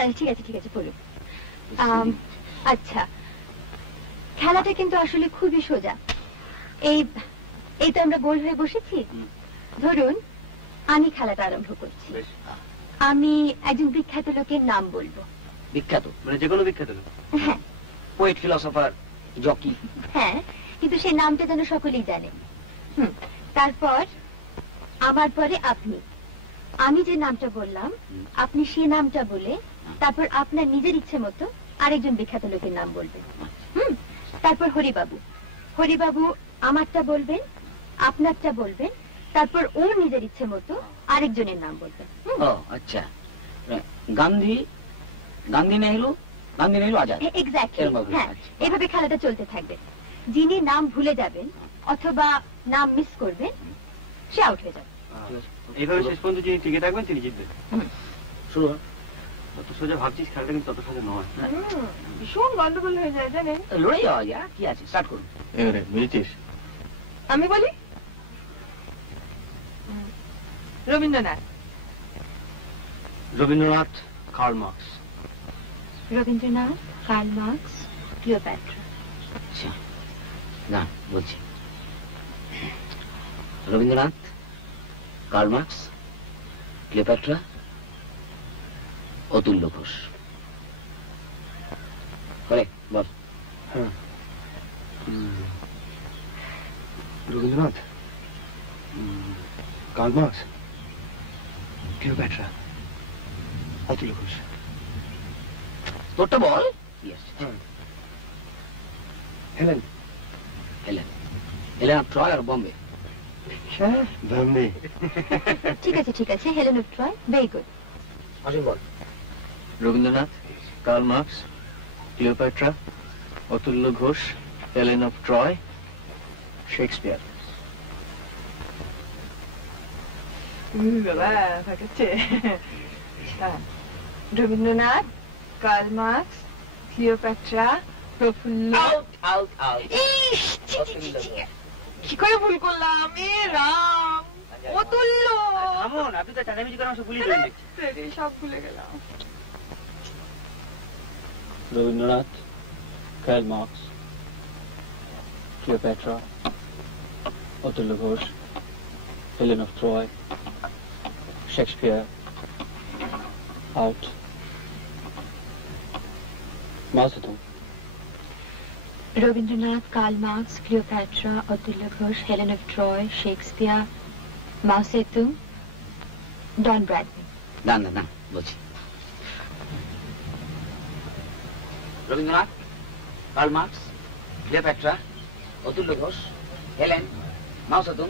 না ঠিক আছে বলুন। আচ্ছা, খেলাটা কিন্তু আসলে খুবই সোজা। এই তো আমরা গোল হয়ে বসেছি। ধরুন আমি খেলাটা আরম্ভ করছি। আমি একজন বিখ্যাত লোকের নাম বলবো। বিখ্যাত মানে যে কোনো বিখ্যাত লোক? হ্যাঁ। Poet, philosopher, jockey? হ্যাঁ, কিন্তু সেই নামটা যেন সকলেই জানেন। তারপর আমার পরে আপনি, আমি যে নামটা বললাম আপনি সেই নামটা বলে তারপর আপনার নিজের ইচ্ছে মতো আরেকজন বিখ্যাত লোকের নাম বলবেন। তারপর হরিবাবু আমারটা বলবেন, আপনারটা বলবেন, তারপর ওর নিজের ইচ্ছে মতো আরেকজনের নাম বলবেন। আচ্ছা, গান্ধী নেহরু আজাদ। এক্স্যাক্টলি, হ্যাঁ। এভাবে খেলাটা চলতে থাকবে। যিনি নাম ভুলে যাবেন অথবা নাম মিস করবেন সে আউট হয়ে যাবে। এইভাবে শেষ পর্যন্ত যিনি টিকে থাকবেন তিনি জিতবেন। শুরু। তত সোজা ভাবছিস, খেলাটা কিন্তু তত সোজা নয়। ভীষণ গন্ডগোল হয়ে যায় জানেন। লড়াই যাওয়া যায়, কি আছে, স্টার্ট করুন। এবারে বুঝেছিস? আমি বলি Rabindranath. Rabindranath, Karl Marx. Rabindranath, Karl Marx, Cleopatra. আচ্ছা, না বলছি। Rabindranath, Karl Marx, Cleopatra, Atulya Ghosh. বল। হ্যাঁ, Rabindranath, Karl Marx, Cleopatra, Atulya Ghosh. তোরটা বল। হেলেন অফ ট্রয় আর বম্বে। ঠিক আছে, Helen of Troy, very good. Asim বল। Rabindranath, Karl Marx, Cleopatra, Atulya Ghosh, Helen of Troy, Shakespeare. Rabindranath, Karl Marx, Cleopatra, Prafulla. কি করে ভুল করলাম? রাম, অতুল্য। আপনি তো চাঁদামিজি করে আমার ভুলিয়ে দিলেন। সব ভুলে গেলাম। Rabindranath, Karl Marx, Cleopatra, Atulya Ghosh, Helen of Troy, Shakespeare, out, Mao Zedong. Rabindranath, Karl Marx, Cleopatra, Atulya Ghosh, Helen of Troy, Shakespeare, Mao Zedong, Don Bradman. না বলছি। Rabindranath, Karl Marx, Cleopatra, Atulya Ghosh, Helen, Mao Zedong.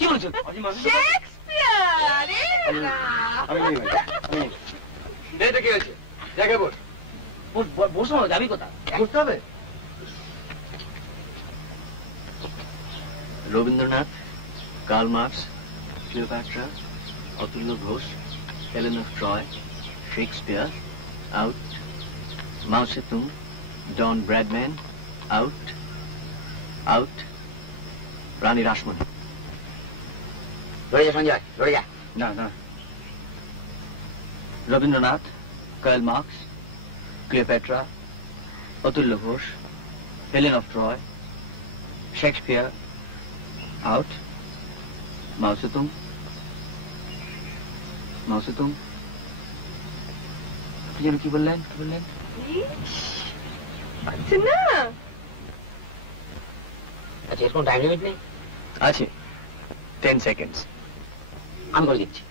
কি বলছো? এটা কি হয়েছে? জায়গায় বস। বসো, যাবি কোথা? বসতে হবে। Rabindranath, Karl Marx, Cleopatra, Atulya Ghosh, Helen of Troy, Shakespeare, out, Mao Zedong, Don Bradman, out, Rani Rashmoni. লড়ে যা সঞ্জয়, লড়ে যা। না। Rabindranath, Karl Marx, Cleopatra, Atulya Ghosh, Helen of Troy, Shakespeare, out, Mao Zedong. আপনি যেন কি বললেন? আচ্ছা না, আচ্ছা, এর কোনো টাইম লিমিট নেই? আছে, 10 seconds। আমি করে দিচ্ছি।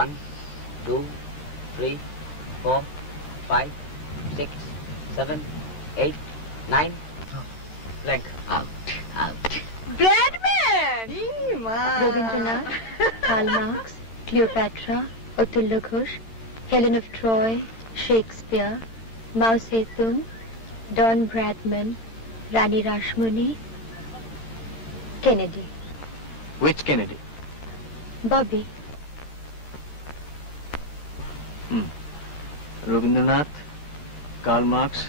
1 2 3 4 5 6 7 8 9 blank. Out. Bradman. Rabindranath, Karl Marx, Cleopatra, Atulya Ghosh, Helen of Troy, Shakespeare, Mao Zedong, Don Bradman, Rani Rashmoni, Kennedy. Which Kennedy? Bobby. Rabindranath, Karl Marx,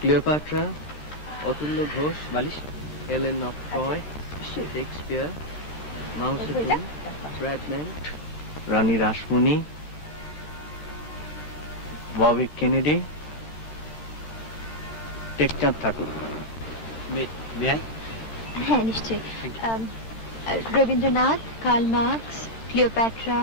Cleopatra, Atulya Ghosh, Helen of Troy, Shakespeare, মাউসেফুল, Bradman, Rani Rashmoni, Bobby Kennedy, Tekchand Thakur. হ্যাঁ নিশ্চয়ই। Rabindranath, Karl Marx, Cleopatra,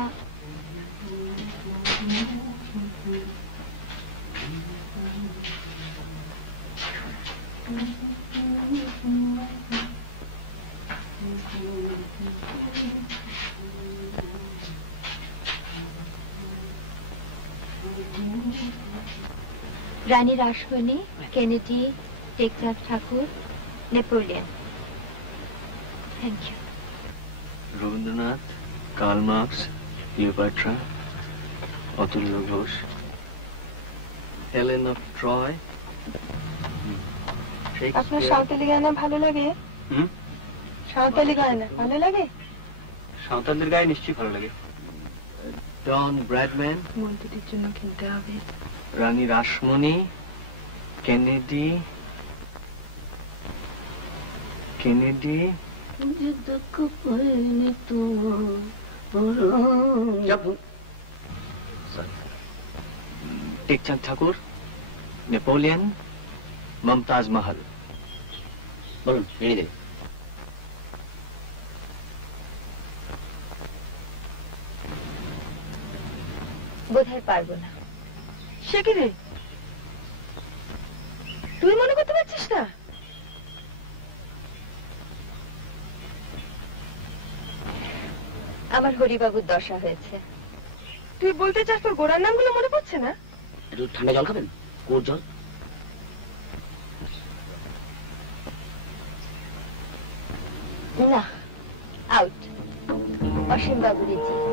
Rani Rashmoni, Kennedy, Tekchand Thakur, Napoleon. Thank you. Rabindranath, Karl Marx, Cleopatra, Atulya Ghosh, Helen of Troy, আপনার সাঁওতালি গানা ভালো লাগে? সাঁওতালি গানা ভালো লাগে? সাঁওতালদের গায়ে নিশ্চয়ই ভালো লাগে। ডন ব্র্যাডম্যান, মন্ত্রীর জন্য কিনতে হবে। রানী রাসমণি, কেনেডি, টেকচাঁদ ঠাকুর, নেপোলিয়ন, মমতাজ মহল। বলুন রেডি দে। বোধহয় পারবো না। সে কি রে, তুই মনে করতে পারছিস না? আমার হরিবাবুর দশা হয়েছে। তুই বলতে চাস তোর গোড়ার নামগুলো মনে পড়ছে না? একটু ঠান্ডা জল খাবেন? কুয়োর জল। না, আউট। অসীম বাবুর জি।